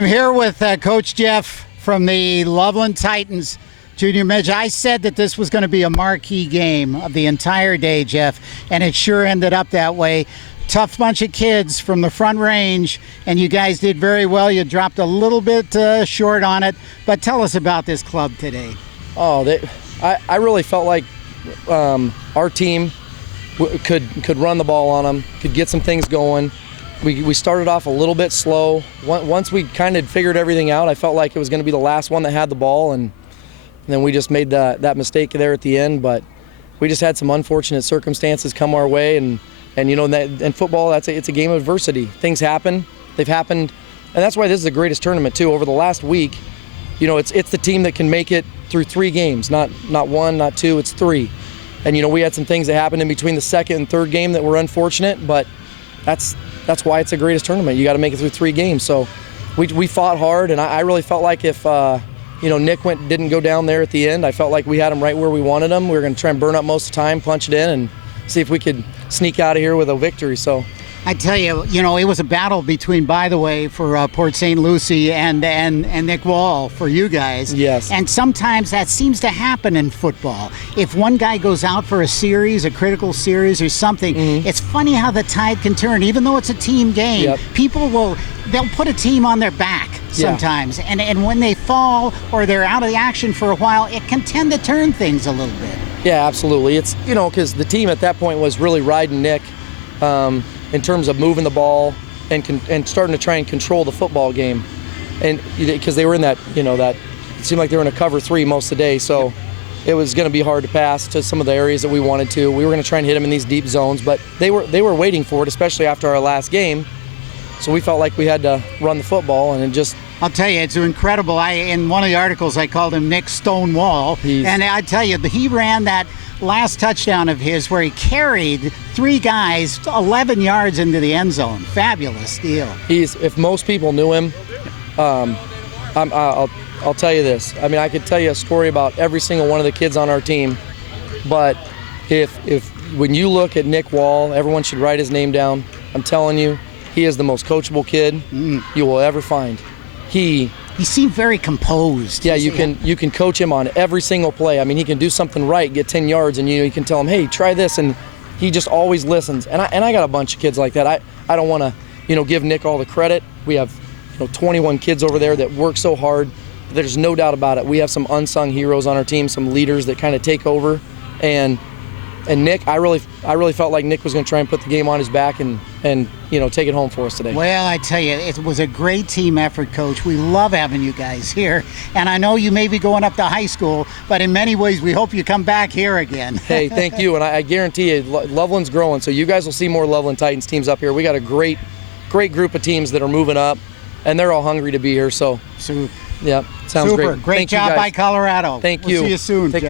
I'm here with Coach Jeff from the Loveland Titans, Junior Midget. I said that this was going to be a marquee game of the entire day, Jeff, and it sure ended up that way. Tough bunch of kids from the Front Range, and you guys did very well. You dropped a little bit short on it, but tell us about this club today. I really felt like our team could run the ball on them, could get some things going. We started off a little bit slow. Once we kind of figured everything out, I felt like it was going to be the last one that had the ball, and then we just made that mistake there at the end. But we just had some unfortunate circumstances come our way, and you know, in football, it's a game of adversity. Things happen. They've happened, and that's why this is the greatest tournament too. Over the last week, you know, it's the team that can make it through 3 games, not one, not 2, it's 3. And you know, we had some things that happened in between the second and third game that were unfortunate, but that's why it's the greatest tournament. You got to make it through 3 games. So we fought hard, and I really felt like if you know, Nick didn't go down there at the end, I felt like we had him right where we wanted him. We were going to try and burn up most of the time, punch it in, and see if we could sneak out of here with a victory. So I tell you, you know, it was a battle between, by the way, for Port St. Lucie and Nick Wall for you guys. Yes. And sometimes that seems to happen in football. If one guy goes out for a series, a critical series or something, it's funny how the tide can turn. Even though it's a team game, they'll put a team on their back sometimes. Yeah. And when they fall or they're out of the action for a while, it can tend to turn things a little bit. Yeah, absolutely. It's, you know, because the team at that point was really riding Nick in terms of moving the ball and starting to try and control the football game. And because they were in that, you know, that it seemed like they were in a cover 3 most of the day, so it was going to be hard to pass to some of the areas that we wanted to. We were going to try and hit them in these deep zones, but they were waiting for it, especially after our last game. So we felt like we had to run the football, and it just... I'll tell you, it's incredible. In one of the articles, I called him Nick Stonewall. And I tell you, he ran that last touchdown of his where he carried 3 guys 11 yards into the end zone. Fabulous deal. If most people knew him, I'll tell you this. I mean, I could tell you a story about every single one of the kids on our team, but if when you look at Nick Wall, everyone should write his name down. I'm telling you, he is the most coachable kid you will ever find. He seemed very composed. Yeah, you can coach him on every single play. I mean, he can do something right, get 10 yards, and you can tell him, hey, try this, and he just always listens. And I got a bunch of kids like that. I don't want to, you know, give Nick all the credit. We have, you know, 21 kids over there that work so hard. There's no doubt about it. We have some unsung heroes on our team, some leaders that kind of take over, and Nick, I really felt like Nick was going to try and put the game on his back and you know, take it home for us today. Well, I tell you, it was a great team effort, Coach. We love having you guys here, and I know you may be going up to high school, but in many ways, we hope you come back here again. Hey, thank you, and I guarantee you, Loveland's growing, so you guys will see more Loveland Titans teams up here. We got a great group of teams that are moving up, and they're all hungry to be here. So, yeah, sounds great. Great job by Colorado. Thank you. We'll see you soon.